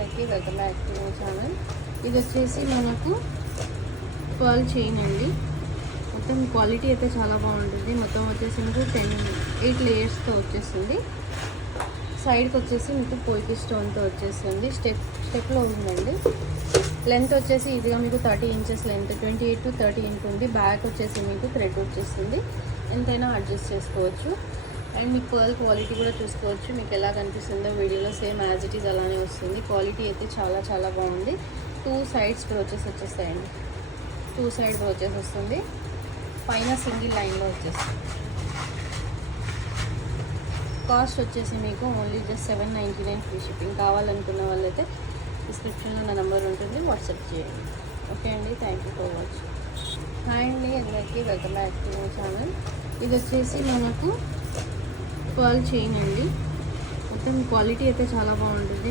అందరికీ welcome back to my channel. ఇది వచ్చేసి మనకు పర్ల్ చైన్ అండి. మొత్తం క్వాలిటీ అయితే చాలా బాగుంటుంది. మొత్తం వచ్చేసి మీకు 8 లేయర్స్తో వచ్చేస్తుంది. సైడ్కి వచ్చేసి మీకు పోల్కి స్టోన్తో వచ్చేస్తుంది. స్టెప్లో ఉందండి. లెంత్ వచ్చేసి ఇదిగా మీకు 30 ఇంచెస్ లెంత్, 28 to 30 ఇంచ్ ఉంది. బ్యాక్ వచ్చేసి మీకు థ్రెడ్ వచ్చేస్తుంది. ఎంతైనా అడ్జస్ట్ చేసుకోవచ్చు. అండ్ మీకు పర్ల్ క్వాలిటీ కూడా చూసుకోవచ్చు. మీకు ఎలా కనిపిస్తుందో వీడియోలో సేమ్ యాజ్ ఇట్ ఈజ్ అలానే వస్తుంది. క్వాలిటీ అయితే చాలా చాలా బాగుంది. 2 సైడ్స్ బ్రోచెస్ వచ్చేస్తాయండి. 2 సైడ్ బ్రోచెస్ వస్తుంది. పైన సింగిల్ లైన్లో వచ్చేస్తుంది. కాస్ట్ వచ్చేసి మీకు ఓన్లీ జస్ట్ 799 ఫ్రీ షిప్పింగ్. కావాలనుకున్న వాళ్ళైతే డిస్క్రిప్షన్లో నా నెంబర్ ఉంటుంది, వాట్సాప్ చేయండి. ఓకే అండి, thank you for watching. Hi అండి, అందరికీ welcome back to my channel. ఇది వచ్చేసి మనకు పర్ల్ చైన్ అండి. మొత్తం క్వాలిటీ అయితే చాలా బాగుంటుంది.